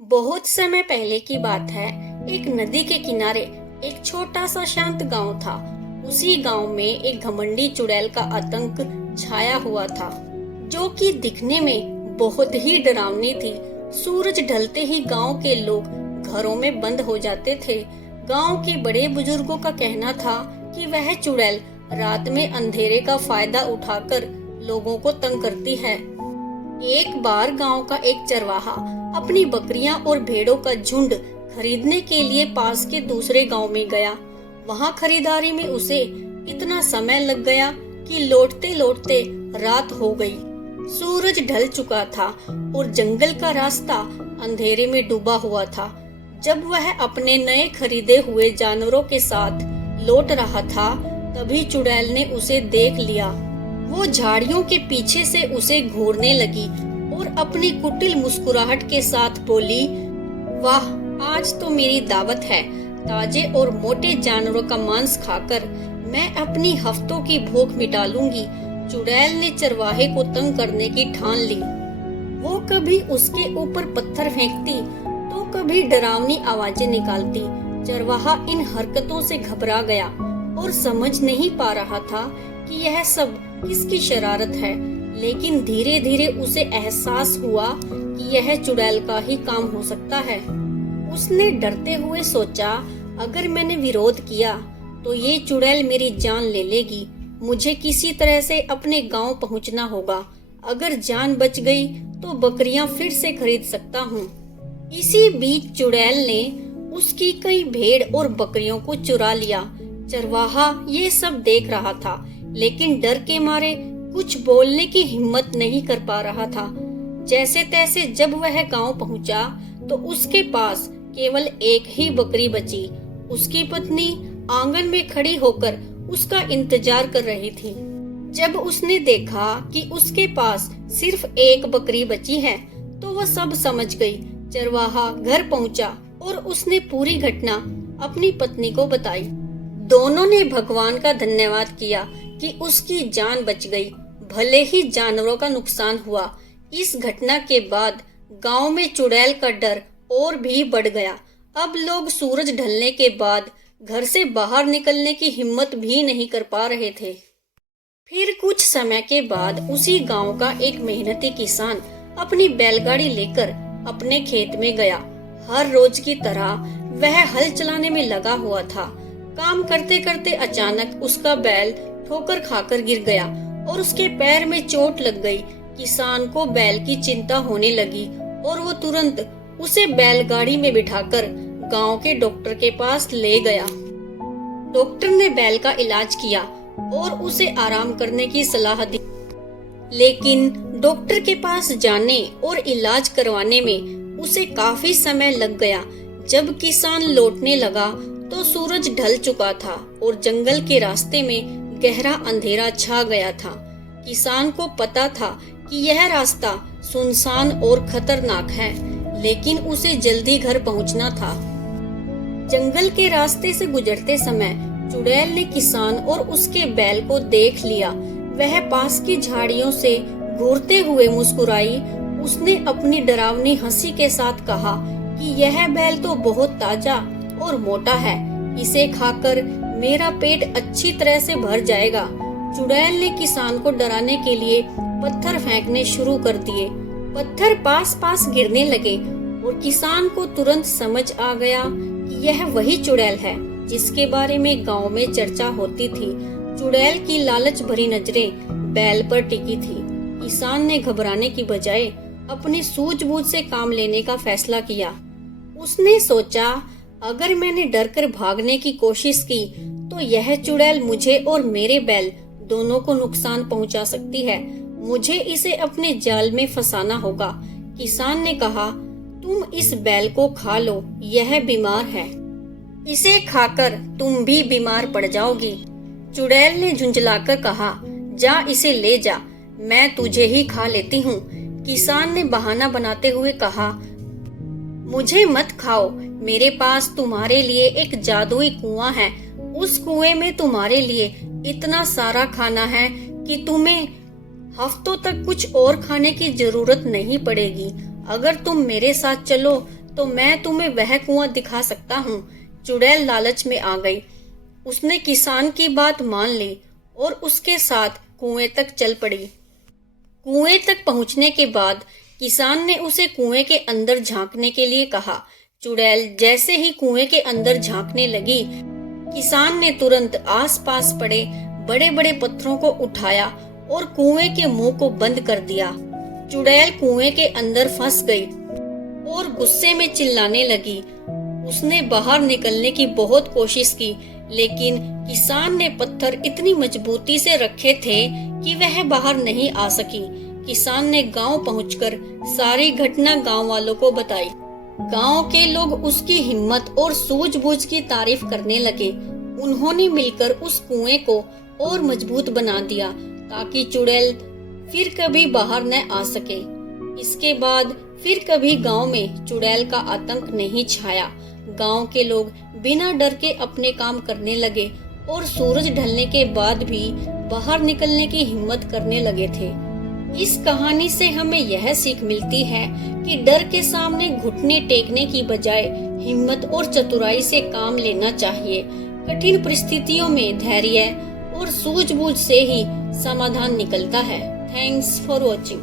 बहुत समय पहले की बात है। एक नदी के किनारे एक छोटा सा शांत गांव था। उसी गांव में एक घमंडी चुड़ैल का आतंक छाया हुआ था, जो कि दिखने में बहुत ही डरावनी थी। सूरज ढलते ही गांव के लोग घरों में बंद हो जाते थे। गांव के बड़े बुजुर्गों का कहना था कि वह चुड़ैल रात में अंधेरे का फायदा उठाकर लोगों को तंग करती है। एक बार गांव का एक चरवाहा अपनी बकरियां और भेड़ों का झुंड खरीदने के लिए पास के दूसरे गांव में गया। वहां खरीदारी में उसे इतना समय लग गया कि लौटते लौटते रात हो गई। सूरज ढल चुका था और जंगल का रास्ता अंधेरे में डूबा हुआ था। जब वह अपने नए खरीदे हुए जानवरों के साथ लौट रहा था, तभी चुड़ैल ने उसे देख लिया। वो झाड़ियों के पीछे से उसे घूरने लगी और अपनी कुटिल मुस्कुराहट के साथ बोली, वाह, आज तो मेरी दावत है। ताजे और मोटे जानवरों का मांस खाकर मैं अपनी हफ्तों की भूख मिटा लूंगी। चुड़ैल ने चरवाहे को तंग करने की ठान ली। वो कभी उसके ऊपर पत्थर फेंकती तो कभी डरावनी आवाजें निकालती। चरवाहा इन हरकतों से घबरा गया और समझ नहीं पा रहा था कि यह सब किसकी शरारत है। लेकिन धीरे धीरे उसे एहसास हुआ कि यह चुड़ैल का ही काम हो सकता है। उसने डरते हुए सोचा, अगर मैंने विरोध किया तो ये चुड़ैल मेरी जान ले लेगी। मुझे किसी तरह से अपने गांव पहुंचना होगा। अगर जान बच गई तो बकरियां फिर से खरीद सकता हूँ। इसी बीच चुड़ैल ने उसकी कई भेड़ और बकरियों को चुरा लिया। चरवाहा ये सब देख रहा था, लेकिन डर के मारे कुछ बोलने की हिम्मत नहीं कर पा रहा था। जैसे तैसे जब वह गांव पहुंचा तो उसके पास केवल एक ही बकरी बची। उसकी पत्नी आंगन में खड़ी होकर उसका इंतजार कर रही थी। जब उसने देखा कि उसके पास सिर्फ एक बकरी बची है, तो वह सब समझ गई। चरवाहा घर पहुंचा और उसने पूरी घटना अपनी पत्नी को बताई। दोनों ने भगवान का धन्यवाद किया कि उसकी जान बच गई, भले ही जानवरों का नुकसान हुआ। इस घटना के बाद गांव में चुड़ैल का डर और भी बढ़ गया। अब लोग सूरज ढलने के बाद घर से बाहर निकलने की हिम्मत भी नहीं कर पा रहे थे। फिर कुछ समय के बाद उसी गांव का एक मेहनती किसान अपनी बैलगाड़ी लेकर अपने खेत में गया। हर रोज की तरह वह हल चलाने में लगा हुआ था। काम करते करते अचानक उसका बैल ठोकर खाकर गिर गया और उसके पैर में चोट लग गई। किसान को बैल की चिंता होने लगी और वो तुरंत उसे बैलगाड़ी में बिठाकर गांव के डॉक्टर के पास ले गया। डॉक्टर ने बैल का इलाज किया और उसे आराम करने की सलाह दी। लेकिन डॉक्टर के पास जाने और इलाज करवाने में उसे काफी समय लग गया। जब किसान लौटने लगा तो सूरज ढल चुका था और जंगल के रास्ते में गहरा अंधेरा छा गया था। किसान को पता था कि यह रास्ता सुनसान और खतरनाक है, लेकिन उसे जल्दी घर पहुंचना था। जंगल के रास्ते से गुजरते समय चुड़ैल ने किसान और उसके बैल को देख लिया। वह पास की झाड़ियों से घूरते हुए मुस्कुराई। उसने अपनी डरावनी हंसी के साथ कहा कि यह बैल तो बहुत ताजा और मोटा है, इसे खाकर मेरा पेट अच्छी तरह से भर जाएगा। चुड़ैल ने किसान को डराने के लिए पत्थर फेंकने शुरू कर दिए। पत्थर पास पास गिरने लगे और किसान को तुरंत समझ आ गया कि यह वही चुड़ैल है जिसके बारे में गांव में चर्चा होती थी। चुड़ैल की लालच भरी नजरें बैल पर टिकी थी। किसान ने घबराने की बजाय अपनी सूझबूझ से काम लेने का फैसला किया। उसने सोचा, अगर मैंने डरकर भागने की कोशिश की तो यह चुड़ैल मुझे और मेरे बैल दोनों को नुकसान पहुंचा सकती है। मुझे इसे अपने जाल में फंसाना होगा। किसान ने कहा, तुम इस बैल को खा लो, यह बीमार है। इसे खाकर तुम भी बीमार पड़ जाओगी। चुड़ैल ने झुंझलाकर कहा, जा इसे ले जा, मैं तुझे ही खा लेती हूँ। किसान ने बहाना बनाते हुए कहा, मुझे मत खाओ, मेरे पास तुम्हारे लिए एक जादुई कुआं है। उस कुएं में तुम्हारे लिए इतना सारा खाना है कि तुम्हें हफ्तों तक कुछ और खाने की जरूरत नहीं पड़ेगी। अगर तुम मेरे साथ चलो तो मैं तुम्हें वह कुआं दिखा सकता हूँ। चुड़ैल लालच में आ गई। उसने किसान की बात मान ली और उसके साथ कुएं तक चल पड़ी। कुएं तक पहुंचने के बाद किसान ने उसे कुएं के अंदर झांकने के लिए कहा। चुड़ैल जैसे ही कुएं के अंदर झांकने लगी, किसान ने तुरंत आसपास पड़े बड़े बड़े पत्थरों को उठाया और कुएं के मुंह को बंद कर दिया। चुड़ैल कुएं के अंदर फंस गई और गुस्से में चिल्लाने लगी। उसने बाहर निकलने की बहुत कोशिश की, लेकिन किसान ने पत्थर इतनी मजबूती से रखे थे कि वह बाहर नहीं आ सकी। किसान ने गांव पहुंचकर सारी घटना गांव वालों को बताई। गांव के लोग उसकी हिम्मत और सूझबूझ की तारीफ करने लगे। उन्होंने मिलकर उस कुएं को और मजबूत बना दिया ताकि चुड़ैल फिर कभी बाहर न आ सके। इसके बाद फिर कभी गांव में चुड़ैल का आतंक नहीं छाया। गांव के लोग बिना डर के अपने काम करने लगे और सूरज ढलने के बाद भी बाहर निकलने की हिम्मत करने लगे थे। इस कहानी से हमें यह सीख मिलती है कि डर के सामने घुटने टेकने की बजाय हिम्मत और चतुराई से काम लेना चाहिए। कठिन परिस्थितियों में धैर्य और सूझबूझ से ही समाधान निकलता है। Thanks for watching.